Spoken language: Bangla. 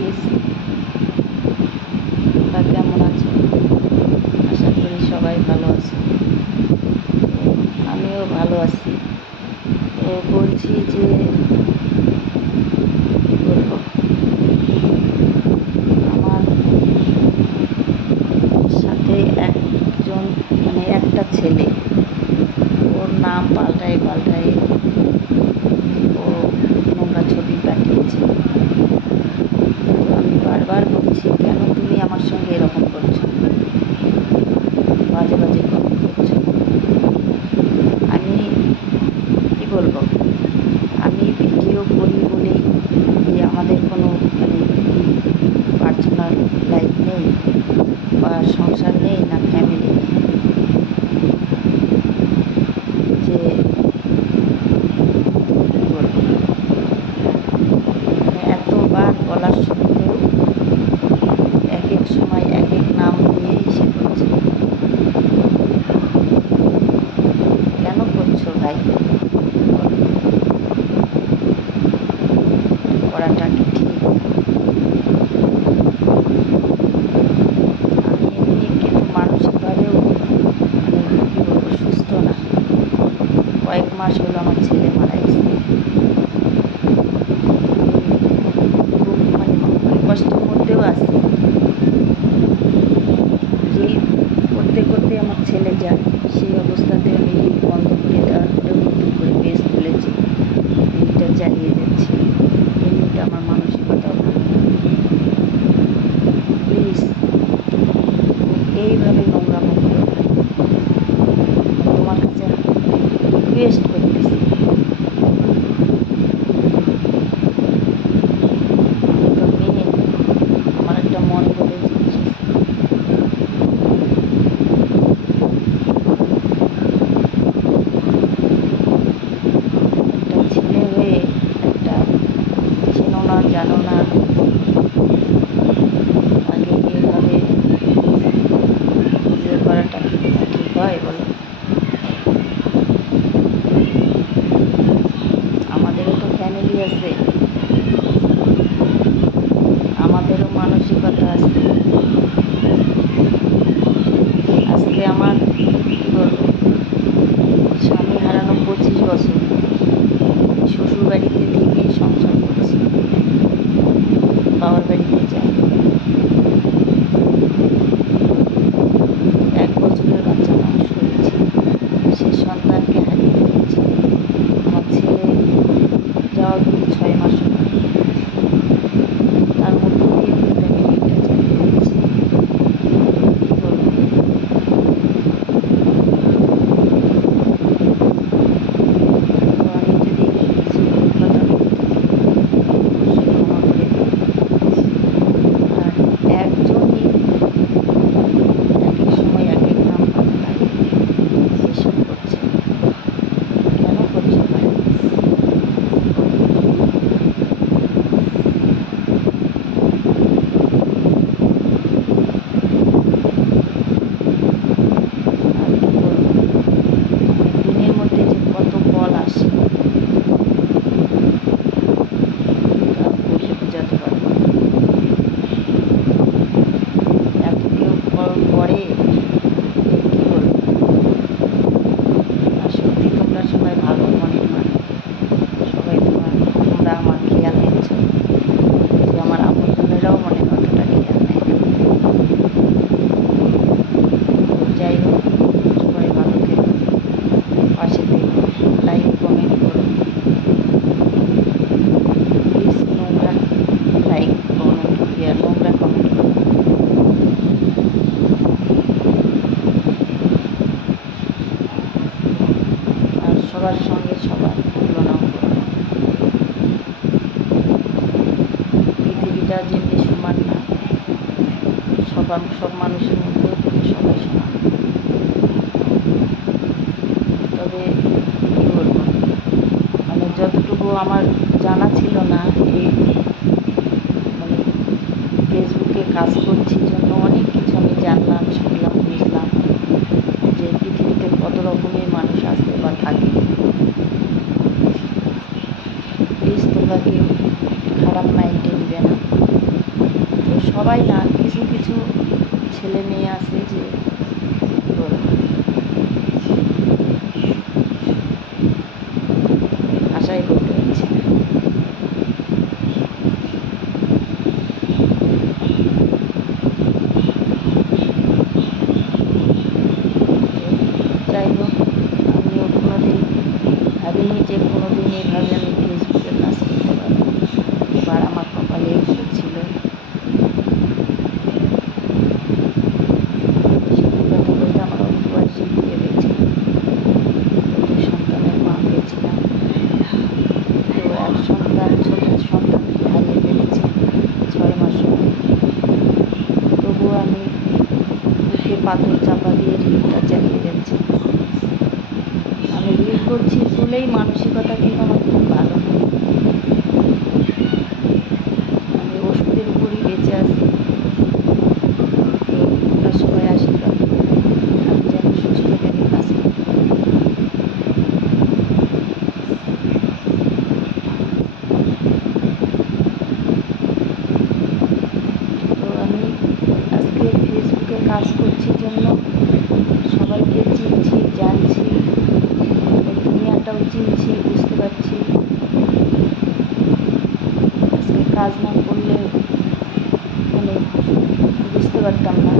গাইস, তোমরা কেমন আছো? আশা করি সবাই ভালো আছে। তো আমিও ভালো আছি। তো বলছি যে কী বলবো, আমার সাথে একজন একটা ছেলে, ওর নাম পাল্টায় ও নোংরা ছবি পাঠিয়েছে। তো আমি বারবার বলছি, কেন তুমি আমার সঙ্গে এরকম করছো, বাজে বাজে কমেন্ট করছো। আমি কি বলবো, আমি ভিডিও করি বলেই যে আমাদের কোনো পার্সোনাল লাইফ নেই বা সংসার নেই না ফ্যামিলি নেই, যে কী বলবো, এতবার বলার সত্ত্বেও এক এক সময় এক এক নাম দিয়েই সে করছে। কেন করছো ভাই? করাটা কি ঠিক? আমি এমনি কিন্তু মানসিকভাবেও কী বলবো, সুস্থ না। কয়েক মাস হলো আমার ছেলে মারা গেছে। খুব কষ্টের মধ্যেও আছি। রিল করতে করতে আমার ছেলে যায়, সেই অবস্থাতে আমি রিল বন্ধ করে দেওয়ার পরেও নতুন করে পেজ খুলেছি, রিলটা চালিয়ে যাচ্ছি। এমনিতে আমার মানসিকতাও ভালো না। প্লিজ এইভাবে নোংরামো করো না। তোমার কাছে রিকোয়েস্ট করতেছি। আমি তো মেয়ে, আমার একটা মন বলে জিনিস আছে। একটা ছেলে হয়ে, একটা চেনো না জানো না, আগে এভাবে ইয়ে করাটা ঠিক হয় বলো? আমাদেরও তো ফ্যামিলি আছে, আমাদেরও মানসিকতা আছে। আজকে আমার কী বলবো, স্বামী হারানো 25 বছর, শ্বশুর বাড়িতে থেকেই সংসার করছি, বাবার বাড়িতে যাই। 1 বছরের বাচ্চা মানুষ করেছি, সে সন্তানকে হারিয়ে ফেলেছি। আমার ছেলে যাওয়া কিন্তু 6 মাসও নয়, তার মধ্যে দিয়েও কিন্তু আমি রিলটা চালিয়ে যাচ্ছি। কী বলবো, তো আমি যদি কিছু ভুল কথা বলে থাকি অবশ্যই ক্ষমা করে দিও। আর একজনই এক এক সময় এক এক নাম পাল্টায় এসব করছে। কেন করছো ভাই? আর কি বলবো, দিনের মধ্যে যে কত কল আসে তা বলে বোঝাতে পারবো না। এত কেউ কল করে, কি বলবো। আর সত্যি তোমরা সবাই ভালো মনের মানুষ, সবাই তোমরা আমার খেয়াল নিচ্ছ, যে আমার আপনজনেরাও মনে অতটা খেয়াল নেয় না। তো যাই হোক, সবাই ভালো থেকো, পাশে থেকো, লাইক কমেন্ট করো। প্লিজ নোংরা লাইক কমেন্ট নোংরা কমেন্ট করো। আর সবার সঙ্গে সবার তুলনাও করো না। পৃথিবীটা যেমনি সমান না, সব মানুষের মধ্যেও কিন্তু সবাই সমান। তবে কী বলবো, যতটুকু আমার জানা ছিল না, এই ফেসবুকে কাজ করছি জন্য অনেক কিছু আমি জানলাম, শুনলাম, বুঝলাম যে পৃথিবীতে কত রকমের মানুষ আছে বা থাকে। প্লিজ তোমরা কেউ খারাপ মাইন্ডে নিবে না। সবাই না, কিছু কিছু ছেলে মেয়ে আছে যে কি বলবো, ভাষায় বলতে পারছি না। যাই হোক, আমিও কোনোদিন ভাবিনি যে কোনোদিন এভাবে আমি ফেসবুকে কাজ করতে পারবো, এবার আমার কপালে এগুলো ছিল। সত্যি কথা বলতে আমার অল্প বয়সে বিয়ে হয়েছিল, দুটো সন্তানের মা হয়েছিলাম। তো এক সন্তান, ছোট সন্তানকে হারিয়ে ফেলেছি 6 মাস সময়। তবুও আমি বুকে পাথর চাপা দিয়ে রিলটা চালিয়ে যাচ্ছি। আমি রিল করছি বলেই মানসিকতা কিন্তু আমার খুব ভালো না। আমি ওষুধের উপরই বেঁচে আছি। তো তোমরা সবাই আশীর্বাদ করবে আমি যেন সুস্থ থেকে কাজ করতে পারি। তো আমি আজকে ফেসবুকে কাজ করছি জন্য সবাইকে চিনছি, জানছি, এই দুনিয়াটাও চিনছি, বুঝতে পারছি। আজকে কাজ না করলে মানে বুঝতে পারতাম না